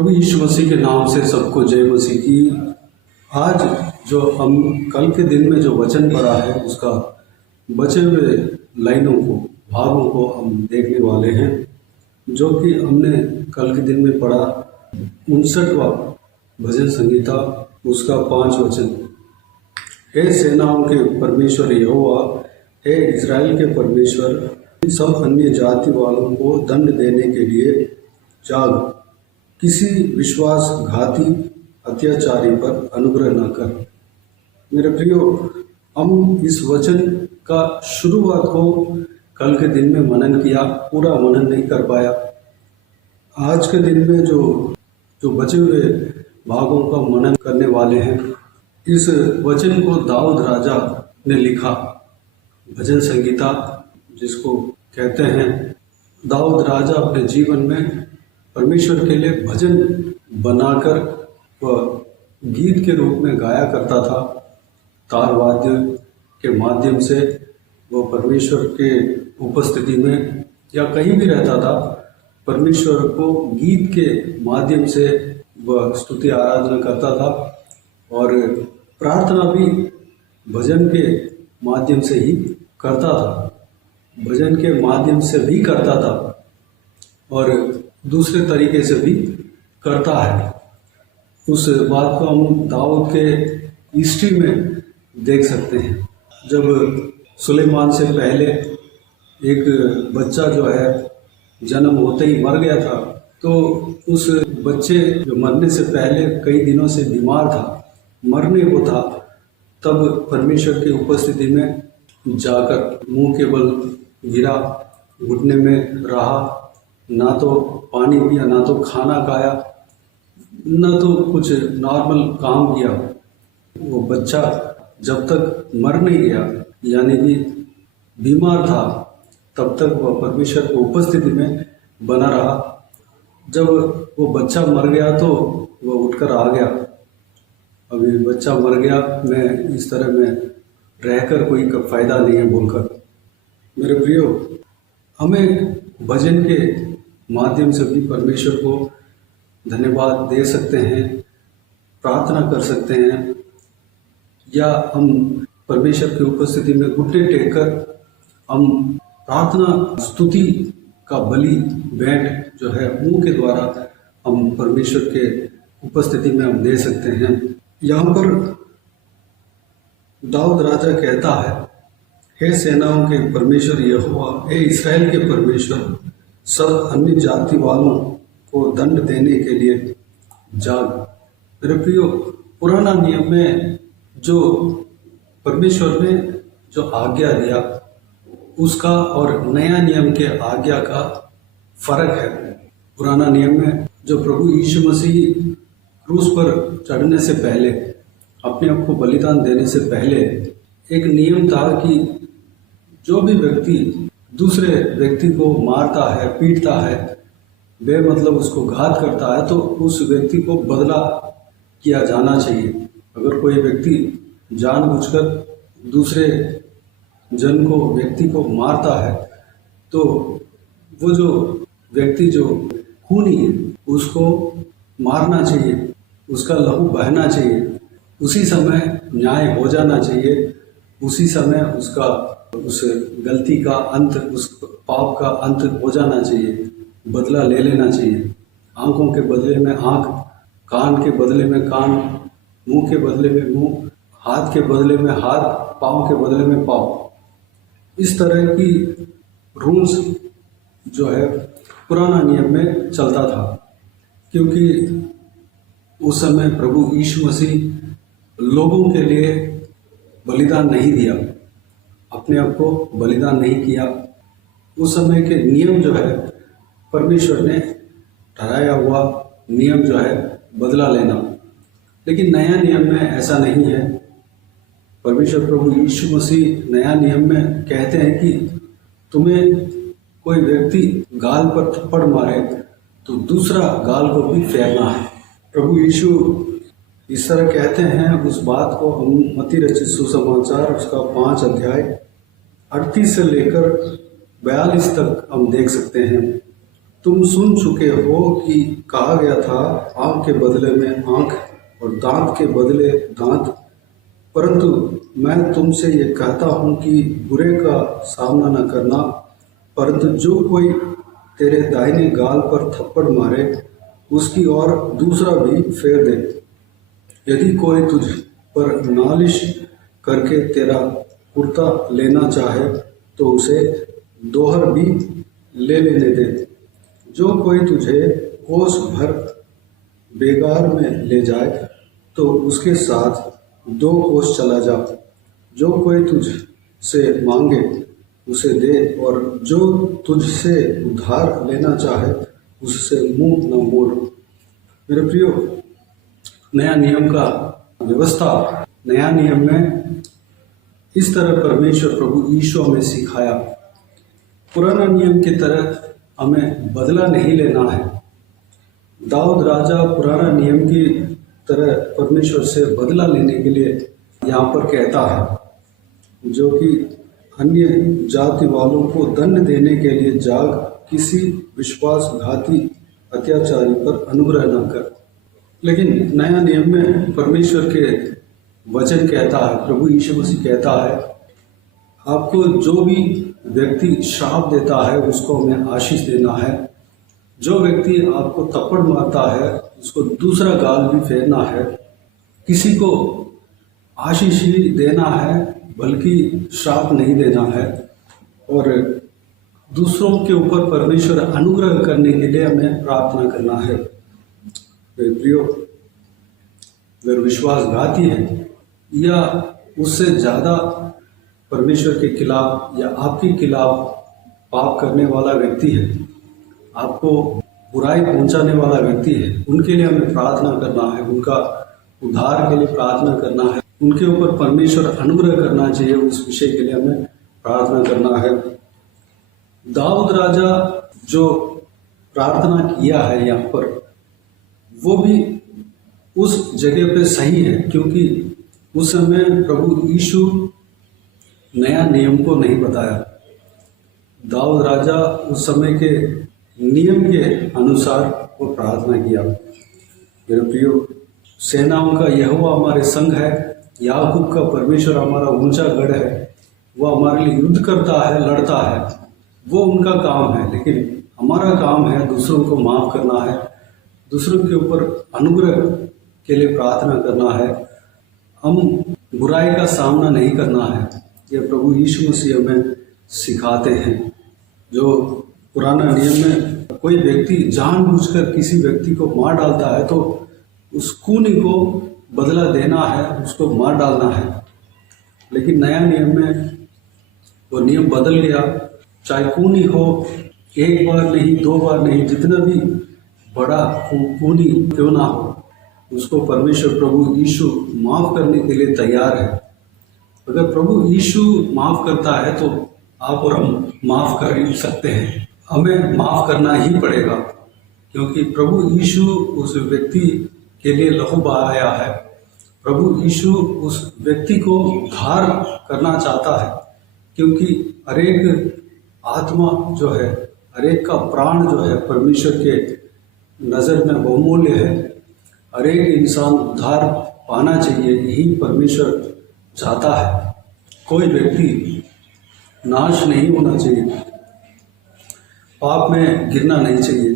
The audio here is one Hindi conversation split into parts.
प्रभु यीशु मसीह के नाम से सबको जय मसीह की। आज जो हम कल के दिन में जो वचन पढ़ा है उसका बचे हुए लाइनों को भागों को हम देखने वाले हैं, जो कि हमने कल के दिन में पढ़ा 59वां भजन संहिता उसका 5 वचन। हे सेनाओं के परमेश्वर यहोवा, हे इज़राइल के परमेश्वर, सब अन्य जाति वालों को दंड देने के लिए जाग, किसी विश्वासघाती अत्याचारी पर अनुग्रह न कर। मेरे प्रियो, हम इस वचन का शुरुआत को कल के दिन में मनन किया, पूरा मनन नहीं कर पाया। आज के दिन में जो बचे हुए भागों का मनन करने वाले हैं। इस वचन को दाऊद राजा ने लिखा, भजन संहिता जिसको कहते हैं। दाऊद राजा अपने जीवन में परमेश्वर के लिए भजन बनाकर वह गीत के रूप में गाया करता था। तार वाद्य के माध्यम से वह परमेश्वर के उपस्थिति में या कहीं भी रहता था, परमेश्वर को गीत के माध्यम से वह स्तुति आराधना करता था और प्रार्थना भी भजन के माध्यम से ही करता था। भजन के माध्यम से भी करता था और दूसरे तरीके से भी करता है। उस बात को हम दाऊद के हिस्ट्री में देख सकते हैं। जब सुलेमान से पहले एक बच्चा जो है जन्म होते ही मर गया था, तो उस बच्चे जो मरने से पहले कई दिनों से बीमार था, मरने को था, तब परमेश्वर की उपस्थिति में जाकर मुंह के बल गिरा, घुटने में रहा, ना तो पानी पिया, ना तो खाना खाया, ना तो कुछ नॉर्मल काम किया। वो बच्चा जब तक मर नहीं गया, यानी कि बीमार था, तब तक वह परमेश्वर की उपस्थिति में बना रहा। जब वो बच्चा मर गया तो वह उठकर आ गया। अभी बच्चा मर गया, मैं इस तरह में रहकर कोई फायदा नहीं है बोलकर। मेरे प्रियो, हमें भजन के माध्यम से भी परमेश्वर को धन्यवाद दे सकते हैं, प्रार्थना कर सकते हैं, या हम परमेश्वर की उपस्थिति में घुटने टेक कर हम प्रार्थना स्तुति का बलि भेंट जो है मुंह के द्वारा हम परमेश्वर के उपस्थिति में हम दे सकते हैं। यहाँ पर दाऊद राजा कहता है, हे सेनाओं के परमेश्वर यहोवा, हे इस्राएल के परमेश्वर, सब अन्य जाति वालों को दंड देने के लिए जाग। मेरे प्रियो, पुराना नियम में जो परमेश्वर ने जो आज्ञा दिया उसका और नया नियम के आज्ञा का फर्क है। पुराना नियम में जो प्रभु यीशु मसीह क्रूस पर चढ़ने से पहले, अपने आप को बलिदान देने से पहले एक नियम था कि जो भी व्यक्ति दूसरे व्यक्ति को मारता है, पीटता है, बेमतलब उसको घात करता है, तो उस व्यक्ति को बदला किया जाना चाहिए। अगर कोई व्यक्ति जानबूझकर दूसरे जन को, व्यक्ति को मारता है, तो वो जो व्यक्ति जो खूनी है उसको मारना चाहिए, उसका लहू बहना चाहिए, उसी समय न्याय हो जाना चाहिए, उसी समय उसका उस गलती का अंत, उस पाप का अंत हो जाना चाहिए, बदला ले लेना चाहिए। आंखों के बदले में आंख, कान के बदले में कान, मुंह के बदले में मुंह, हाथ के बदले में हाथ, पाँव के बदले में पाँव। इस तरह की रूल्स जो है पुराना नियम में चलता था, क्योंकि उस समय प्रभु यीशु मसीह लोगों के लिए बलिदान नहीं दिया, अपने आप को बलिदान नहीं किया। उस समय के नियम जो है परमेश्वर ने ठहराया हुआ नियम जो है बदला लेना। लेकिन नया नियम में ऐसा नहीं है। परमेश्वर प्रभु यीशु मसीह नया नियम में कहते हैं कि तुम्हें कोई व्यक्ति गाल पर थप्पड़ मारे तो दूसरा गाल को भी फेरना है। प्रभु यीशु इस तरह कहते हैं। उस बात को हम मत्ती रचित सुसमाचार उसका 5 अध्याय 38 से लेकर 42 तक हम देख सकते हैं। तुम सुन चुके हो कि कहा गया था, आँख के बदले में आँख और दांत के बदले दांत। परंतु मैं तुमसे ये कहता हूँ कि बुरे का सामना न करना, परंतु जो कोई तेरे दाहिने गाल पर थप्पड़ मारे उसकी ओर दूसरा भी फेर दे। यदि कोई तुझ पर नालिश करके तेरा कुर्ता लेना चाहे तो उसे दोहर भी ले लेने दे। जो कोई तुझे कोस भर बेगार में ले जाए तो उसके साथ 2 कोस चला जा। जो कोई तुझसे मांगे उसे दे, और जो तुझसे उधार लेना चाहे उससे मुंह न मोड़। मेरे प्रियो, नया नियम का व्यवस्था, नया नियम में इस तरह परमेश्वर प्रभु यीशु हमें सिखाया। पुराना नियम की तरह हमें बदला नहीं लेना है। दाऊद राजा पुराना नियम की तरह परमेश्वर से बदला लेने के लिए यहाँ पर कहता है, जो कि अन्य जाति वालों को दंड देने के लिए जाग किसी विश्वासघाती अत्याचारी पर अनुग्रह न कर। लेकिन नया नियम में परमेश्वर के वचन कहता है, प्रभु यीशु मसीह कहता है, आपको जो भी व्यक्ति श्राप देता है उसको हमें आशीष देना है। जो व्यक्ति आपको थप्पड़ मारता है उसको दूसरा गाल भी फेरना है। किसी को आशीष ही देना है बल्कि श्राप नहीं देना है। और दूसरों के ऊपर परमेश्वर अनुग्रह करने के लिए हमें प्रार्थना करना है। प्रियो, अगर विश्वासघाती है या उससे ज़्यादा परमेश्वर के खिलाफ या आपके खिलाफ पाप करने वाला व्यक्ति है, आपको बुराई पहुंचाने वाला व्यक्ति है, उनके लिए हमें प्रार्थना करना है, उनका उद्धार के लिए प्रार्थना करना है, उनके ऊपर परमेश्वर अनुग्रह करना चाहिए, उस विषय के लिए हमें प्रार्थना करना है। दाऊद राजा जो प्रार्थना किया है यहाँ पर, वो भी उस जगह पे सही है, क्योंकि उस समय प्रभु यीशु नया नियम को नहीं बताया। दाऊद राजा उस समय के नियम के अनुसार वो प्रार्थना किया। मेरे प्रियो, सेनाओं का यहोवा हमारे संग है, याकूब का परमेश्वर हमारा ऊंचा गढ़ है। वो हमारे लिए युद्ध करता है, लड़ता है, वो उनका काम है। लेकिन हमारा काम है दूसरों को माफ़ करना है, दूसरों के ऊपर अनुग्रह के लिए प्रार्थना करना है। हम बुराई का सामना नहीं करना है। ये प्रभु यीशु मसीह हमें सिखाते हैं। जो पुराना नियम में कोई व्यक्ति जानबूझकर किसी व्यक्ति को मार डालता है तो उस खूनी को बदला देना है, उसको मार डालना है। लेकिन नया नियम में वो नियम बदल गया। चाहे खूनी हो, 1 बार नहीं, 2 बार नहीं, जितना भी बड़ा खूनी क्यों ना हो, उसको परमेश्वर प्रभु यीशु माफ़ करने के लिए तैयार है। अगर प्रभु यीशु माफ़ करता है तो आप और हम माफ़ कर ही सकते हैं। हमें माफ़ करना ही पड़ेगा, क्योंकि प्रभु यीशु उस व्यक्ति के लिए लहू बहाया है। प्रभु यीशु उस व्यक्ति को उद्धार करना चाहता है, क्योंकि हरेक आत्मा जो है, हरेक का प्राण जो है परमेश्वर के नज़र में बहुमूल्य है। हरेक इंसान उद्धार पाना चाहिए, यही परमेश्वर चाहता है। कोई व्यक्ति नाश नहीं होना चाहिए, पाप में गिरना नहीं चाहिए,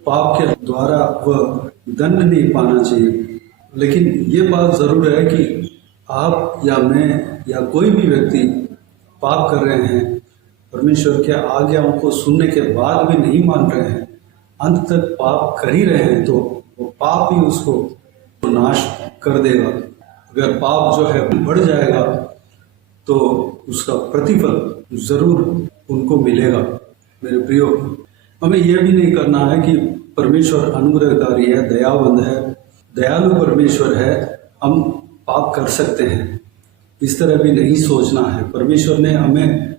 पाप के द्वारा वह दंड नहीं पाना चाहिए। लेकिन ये बात ज़रूर है कि आप या मैं या कोई भी व्यक्ति पाप कर रहे हैं, परमेश्वर के आज्ञाओं को सुनने के बाद भी नहीं मान रहे हैं, अंत तक पाप कर ही रहे हैं, तो वो पाप ही उसको नाश कर देगा। अगर पाप जो है बढ़ जाएगा तो उसका प्रतिफल ज़रूर उनको मिलेगा। मेरे प्रियो, हमें यह भी नहीं करना है कि परमेश्वर अनुग्रहकारी है, दयावंद है, दयालु परमेश्वर है, हम पाप कर सकते हैं, इस तरह भी नहीं सोचना है। परमेश्वर ने हमें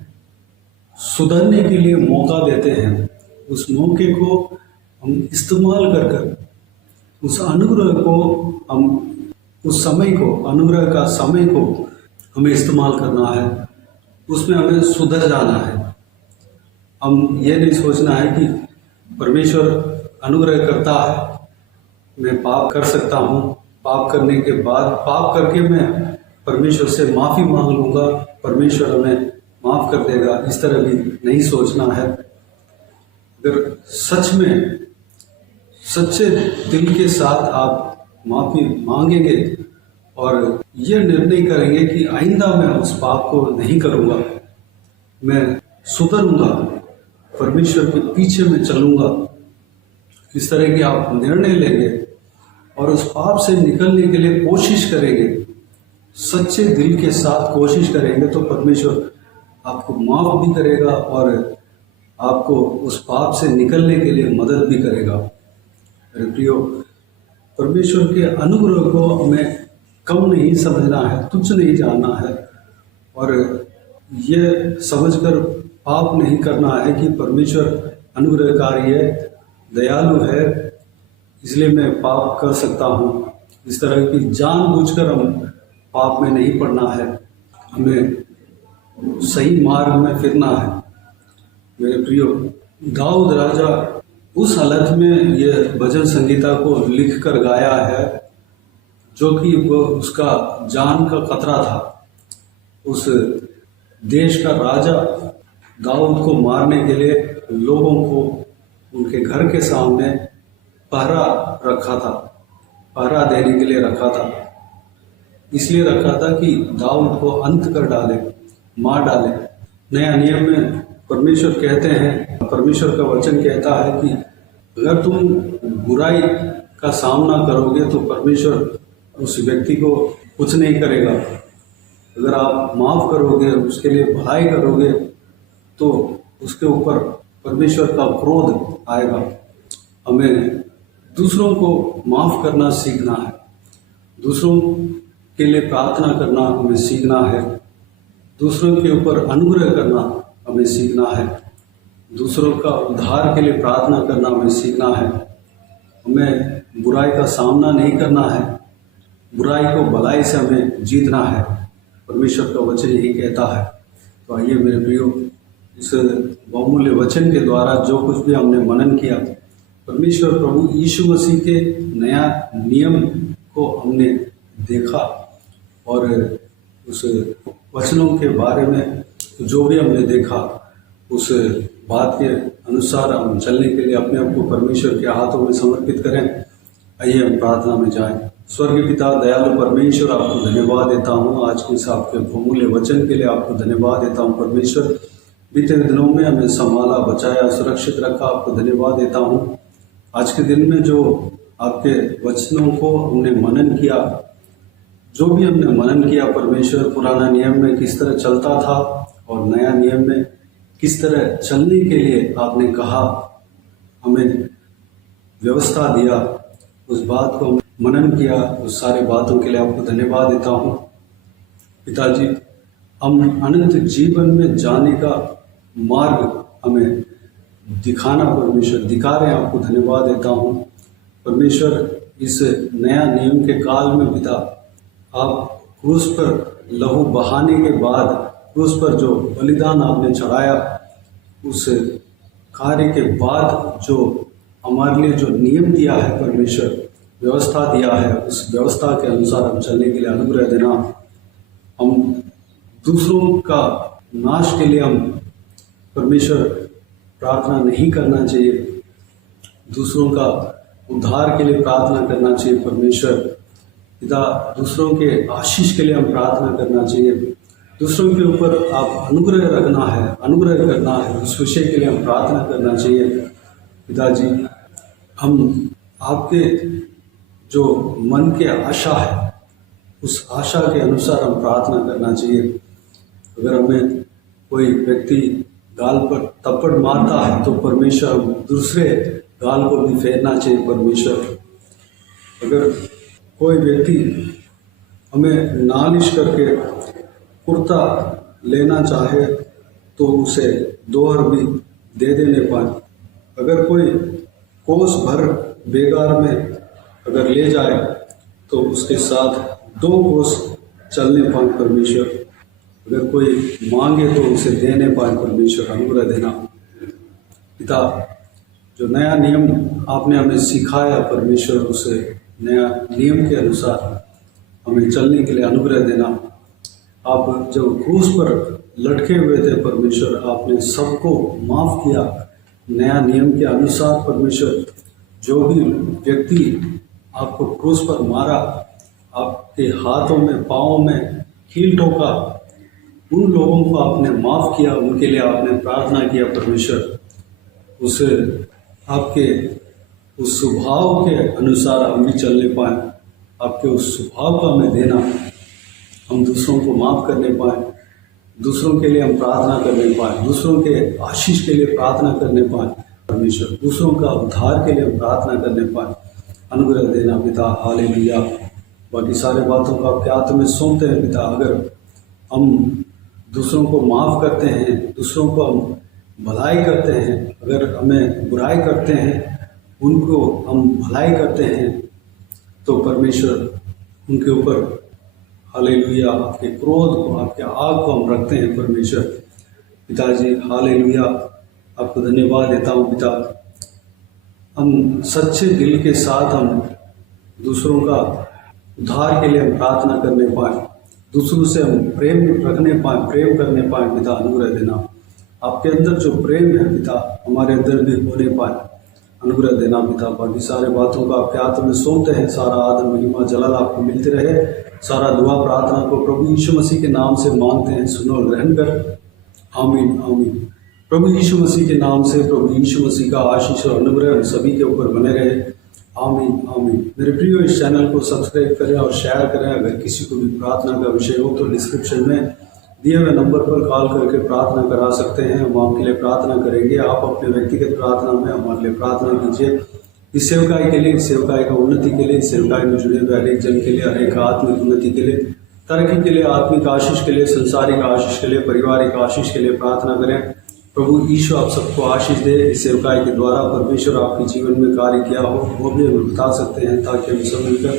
सुधरने के लिए मौका देते हैं, उस मौके को हम इस्तेमाल कर उस अनुग्रह को हम उस समय को, अनुग्रह का समय को हमें इस्तेमाल करना है, उसमें हमें सुधर जाना है। हम ये नहीं सोचना है कि परमेश्वर अनुग्रह करता है। मैं पाप कर सकता हूँ, पाप करने के बाद पाप करके मैं परमेश्वर से माफ़ी मांग लूँगा, परमेश्वर हमें माफ़ कर देगा, इस तरह भी नहीं सोचना है। अगर सच में सच्चे दिल के साथ आप माफ़ी मांगेंगे और ये निर्णय करेंगे कि आइंदा मैं उस पाप को नहीं करूँगा, मैं सुधरूँगा, परमेश्वर के पीछे मैं चलूँगा, इस तरह की आप निर्णय लेंगे और उस पाप से निकलने के लिए कोशिश करेंगे, सच्चे दिल के साथ कोशिश करेंगे, तो परमेश्वर आपको माफ़ भी करेगा और आपको उस पाप से निकलने के लिए मदद भी करेगा। मेरे प्रियो, परमेश्वर के अनुग्रह को हमें कम नहीं समझना है, तुच्छ नहीं जानना है और ये समझकर पाप नहीं करना है कि परमेश्वर अनुग्रहकारी है, दयालु है, इसलिए मैं पाप कर सकता हूँ। इस तरह की जानबूझकर हम पाप में नहीं पड़ना है, हमें सही मार्ग में फिरना है। मेरे प्रियो, दाऊद राजा उस हालत में यह भजन संगीता को लिख कर गाया है जो कि वो उसका जान का खतरा था। उस देश का राजा दाऊद को मारने के लिए लोगों को उनके घर के सामने पहरा रखा था, पहरा देने के लिए रखा था। इसलिए रखा था कि दाऊद को अंत कर डाले, मार डाले। नया नियम में परमेश्वर कहते हैं, परमेश्वर का वचन कहता है कि अगर तुम बुराई का सामना करोगे तो परमेश्वर उस व्यक्ति को कुछ नहीं करेगा। अगर आप माफ़ करोगे, उसके लिए भलाई करोगे, तो उसके ऊपर परमेश्वर का क्रोध आएगा। हमें दूसरों को माफ़ करना सीखना है, दूसरों के लिए प्रार्थना करना हमें सीखना है, दूसरों के ऊपर अनुग्रह करना हमें सीखना है, दूसरों का उद्धार के लिए प्रार्थना करना हमें सीखना है। हमें बुराई का सामना नहीं करना है, बुराई को भलाई से हमें जीतना है। परमेश्वर का वचन यही कहता है। तो आइए मेरे प्रियो, इस बहुमूल्य वचन के द्वारा जो कुछ भी हमने मनन किया, परमेश्वर प्रभु यीशु मसीह के नया नियम को हमने देखा और उस वचनों के बारे में जो भी हमने देखा, उस बात के अनुसार हम चलने के लिए अपने आप को परमेश्वर के हाथों में समर्पित करें। आइए हम प्रार्थना में जाएं। स्वर्गीय पिता, दयालु परमेश्वर, आपको धन्यवाद देता हूँ आज के इस आपके बहुमूल्य वचन के लिए। आपको धन्यवाद देता हूँ परमेश्वर, बीते दिनों में हमें संभाला, बचाया, सुरक्षित रखा। आपको धन्यवाद देता हूँ आज के दिन में जो आपके वचनों को हमने मनन किया, जो भी हमने मनन किया परमेश्वर, पुराना नियम में किस तरह चलता था और नया नियम में किस तरह चलने के लिए आपने कहा, हमें व्यवस्था दिया, उस बात को मनन किया, उस सारे बातों के लिए आपको धन्यवाद देता हूँ पिताजी। हम अनंत जीवन में जाने का मार्ग हमें दिखाना परमेश्वर दिखा रहे हैं, आपको धन्यवाद देता हूँ परमेश्वर। इस नया नियम के काल में पिता, आप क्रूस पर लहू बहाने के बाद, क्रूस पर जो बलिदान आपने चढ़ाया, उस कार्य के बाद जो हमारे लिए जो नियम दिया है परमेश्वर, व्यवस्था दिया है, उस व्यवस्था के अनुसार हम चलने के लिए अनुग्रह देना। हम दूसरों का नाश के लिए हम परमेश्वर प्रार्थना नहीं करना चाहिए, दूसरों का उद्धार के लिए प्रार्थना करना चाहिए परमेश्वर पिता। दूसरों के आशीष के लिए हम प्रार्थना करना चाहिए, दूसरों के ऊपर आप अनुग्रह रखना है, अनुग्रह करना है, उस विषय के लिए हम प्रार्थना करना चाहिए पिताजी। हम आपके जो मन के आशा है, उस आशा के अनुसार हम प्रार्थना करना चाहिए। अगर हमें कोई व्यक्ति गाल पर थप्पड़ मारता है तो परमेश्वर दूसरे गाल को भी फेरना चाहिए परमेश्वर। अगर कोई व्यक्ति हमें नालिश करके कुर्ता लेना चाहे तो उसे दोहर भी दे देने पाए। अगर कोई कोस भर बेगार में अगर ले जाए तो उसके साथ 2 कोस चलने पाए परमेश्वर। अगर कोई मांगे तो उसे देने पाए परमेश्वर, अनुग्रह देना पिता। जो नया नियम आपने हमें सिखाया परमेश्वर, उसे नया नियम के अनुसार हमें चलने के लिए अनुग्रह देना। आप जब क्रूस पर लटके हुए थे परमेश्वर, आपने सबको माफ़ किया नया नियम के अनुसार परमेश्वर। जो भी व्यक्ति आपको क्रूस पर मारा, आपके हाथों में पाँवों में कील ठोका, उन लोगों को आपने माफ़ किया, उनके लिए आपने प्रार्थना किया परमेश्वर। उसे आपके उस स्वभाव के अनुसार हम भी चलने पाएँ, आपके उस स्वभाव को हमें देना, हम दूसरों को माफ़ करने पाएँ, दूसरों के लिए हम प्रार्थना करने पाएँ, दूसरों के आशीष के लिए प्रार्थना करने पाएँ परमेश्वर, दूसरों का उद्धार के लिए हम प्रार्थना करने पाएँ, अनुग्रह देना पिता। हालेलुया। बाकी सारे बातों को आपके हाथ में सौंपते हैं पिता। अगर हम दूसरों को माफ़ करते हैं, दूसरों को हम भलाई करते हैं, अगर हमें बुराई करते हैं उनको हम भलाई करते हैं, तो परमेश्वर उनके ऊपर हालेलुया आपके क्रोध को, आपके आग को हम रखते हैं परमेश्वर। पिताजी हालेलुया, आपको धन्यवाद देता हूँ पिता। हम सच्चे दिल के साथ हम दूसरों का उद्धार के लिए हम प्रार्थना करने पाएँ, दूसरों से हम प्रेम रखने पाएँ, प्रेम करने पाएँ पिता। अनुग्रह देना, आपके अंदर जो प्रेम है पिता हमारे अंदर भी होने पाए, अनुग्रह देना पिता। बाकी सारे बातों का आपके हाथ में सौंपते हैं। सारा आदर महिमा जलाल आपको मिलते रहे। सारा दुआ प्रार्थना को प्रभु यीशु मसीह के नाम से मांगते हैं, सुनो और ग्रहण कर। आमीन आमीन। प्रभु यीशु मसीह के नाम से प्रभु यीशु मसीह का आशीष और अनुग्रह हम सभी के ऊपर बने रहे। आमीन आमीन। मेरे प्रियो, इस चैनल को सब्सक्राइब करें और शेयर करें। अगर किसी को भी प्रार्थना का विषय हो तो डिस्क्रिप्शन में दिए हुए नंबर पर कॉल करके प्रार्थना करा सकते हैं, हम आपके लिए प्रार्थना करेंगे। आप अपने व्यक्तिगत प्रार्थना में हमारे लिए प्रार्थना कीजिए, इस सेवकाई के लिए, इस सेवकाई का उन्नति के लिए, इस सेवकाई में जुड़े हुए हरेक जन के लिए, हरेक आत्मिक उन्नति के लिए, तरक्की के लिए, आत्मिक आशीष के लिए, संसारिक आशीष के लिए, पारिवारिक आशीष के लिए प्रार्थना करें। प्रभु ईश्वर आप सबको आशीष दे। इस सेवकाई के द्वारा परमेश्वर आपके जीवन में कार्य किया हो वो भी हम बता सकते हैं, ताकि हम सब मिलकर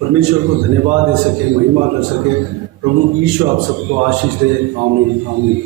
परमेश्वर को धन्यवाद दे सके, महिमा कर सके। प्रभु ईश्वर आप सबको आशीष दे। आमीन आमीन।